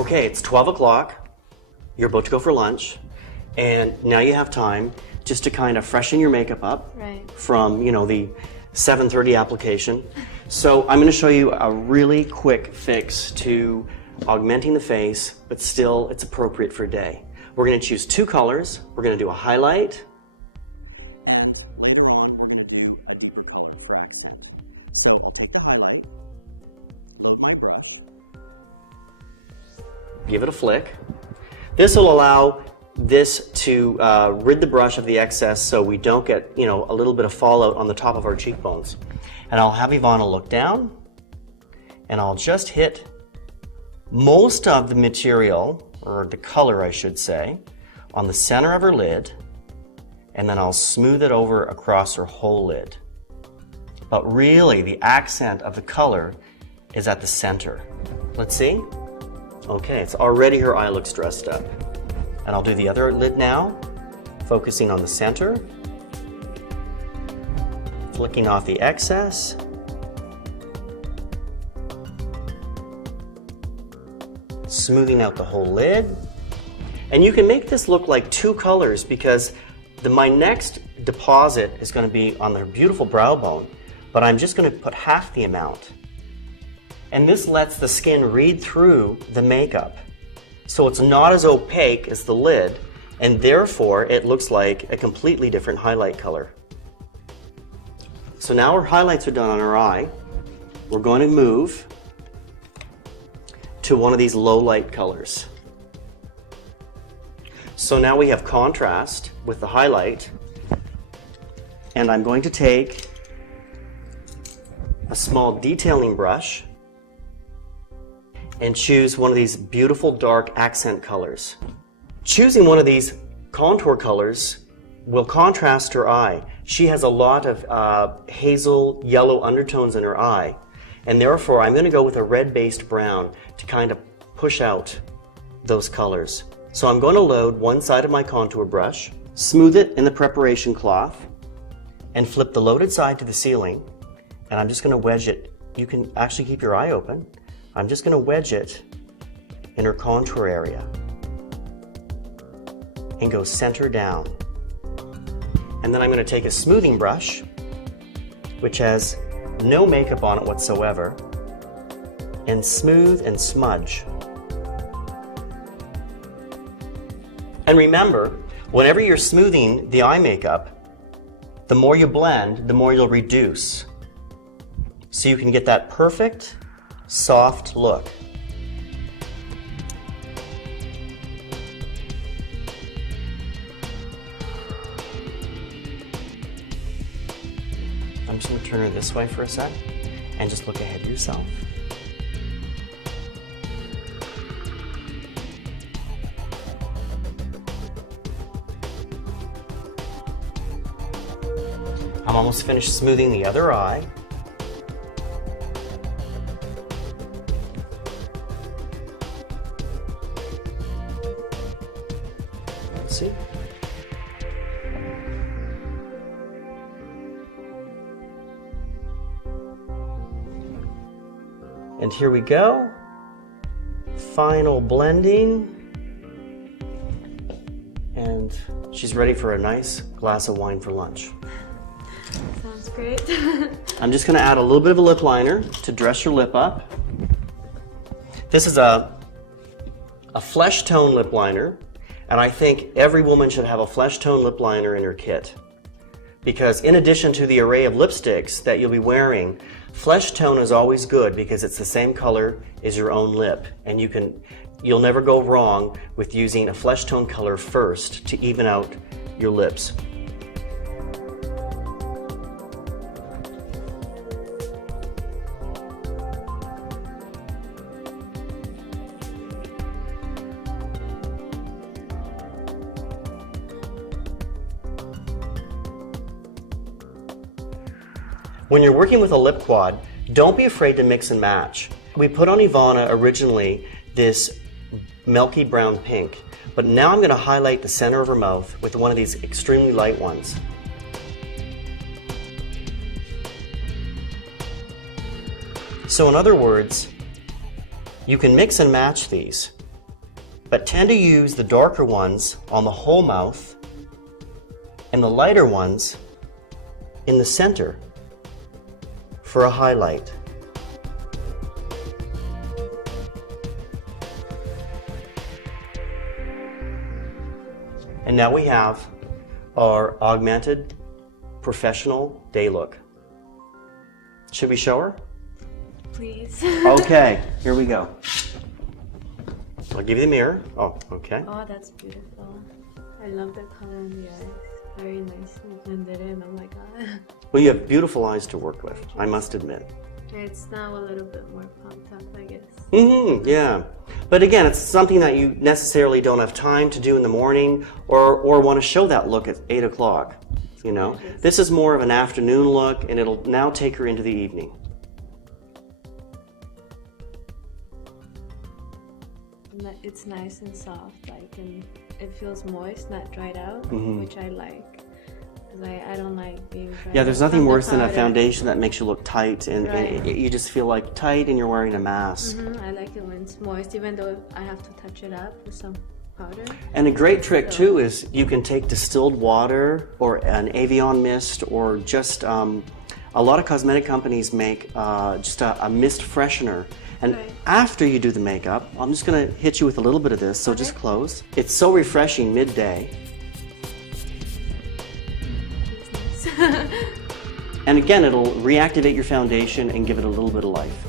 Okay, it's 12 o'clock. You're about to go for lunch, and now you have time just to kind of freshen your makeup up from, the 7:30 application. So I'm going to show you a really quick fix to augmenting the face, but still it's appropriate for a day. We're going to choose two colors. We're going to do a highlight, and later on we're going to do a deeper color for accent. So I'll take the highlight, load my brush, give it a flick. This will allow this to rid the brush of the excess so we don't get, a little bit of fallout on the top of our cheekbones. And I'll have Ivana look down, and I'll just hit most of the material, or the color I should say, on the center of her lid, and then I'll smooth it over across her whole lid. But really, the accent of the color is at the center. Let's see. Okay, it's already her eye looks dressed up. And I'll do the other lid now, focusing on the center, flicking off the excess, smoothing out the whole lid. And you can make this look like two colors because my next deposit is going to be on the beautiful brow bone, but I'm just going to put half the amount. And this lets the skin read through the makeup. So it's not as opaque as the lid, and therefore it looks like a completely different highlight color. So now our highlights are done on our eye. We're going to move to one of these low light colors. So now we have contrast with the highlight, and I'm going to take a small detailing brush and choose one of these beautiful dark accent colors. Choosing one of these contour colors will contrast her eye. She has a lot of hazel yellow undertones in her eye, and therefore I'm going to go with a red-based brown to kind of push out those colors. So I'm going to load one side of my contour brush, smooth it in the preparation cloth, and flip the loaded side to the ceiling, and I'm just going to wedge it. You can actually keep your eye open. I'm just going to wedge it in her contour area and go center down. And then I'm going to take a smoothing brush, which has no makeup on it whatsoever, and smooth and smudge. And remember, whenever you're smoothing the eye makeup, the more you blend, the more you'll reduce. So you can get that perfect soft look. I'm just going to turn her this way for a sec and just look ahead of yourself. I'm almost finished smoothing the other eye. See? And here we go. Final blending. And she's ready for a nice glass of wine for lunch. Sounds great. I'm just going to add a little bit of a lip liner to dress your lip up. This is a flesh tone lip liner. And I think every woman should have a flesh tone lip liner in her kit. Because in addition to the array of lipsticks that you'll be wearing, flesh tone is always good because it's the same color as your own lip. And you'll never go wrong with using a flesh tone color first to even out your lips. When you're working with a lip quad, don't be afraid to mix and match. We put on Ivana originally this milky brown pink, but now I'm going to highlight the center of her mouth with one of these extremely light ones. So in other words, you can mix and match these. but tend to use the darker ones on the whole mouth and the lighter ones in the center for a highlight. And now we have our augmented professional day look. Should we show her? Please. Okay, here we go. I'll give you the mirror. Oh, okay. Oh, that's beautiful. I love the color in the eyes. Very nicely blended in. Oh my god. Well, you have beautiful eyes to work with, I must admit. It's now a little bit more pumped up, I guess. Yeah. But again, it's something that you necessarily don't have time to do in the morning or want to show that look at 8 o'clock. You know, this is more of an afternoon look, and it'll now take her into the evening. It's nice and soft, like, and it feels moist, not dried out, which I like. 'Cause I don't like being dried Yeah, there's out nothing from the worse than a powder. foundation that makes you look tight, and Right. you just feel like tight and you're wearing a mask. I like it when it's moist, even though I have to touch it up with some powder. And a great trick too is you can take distilled water or an Avion mist, or just a lot of cosmetic companies make just a mist freshener. And Right. after you do the makeup, I'm just going to hit you with a little bit of this, so just close. It's so refreshing midday. It's nice. And again, it'll reactivate your foundation and give it a little bit of life.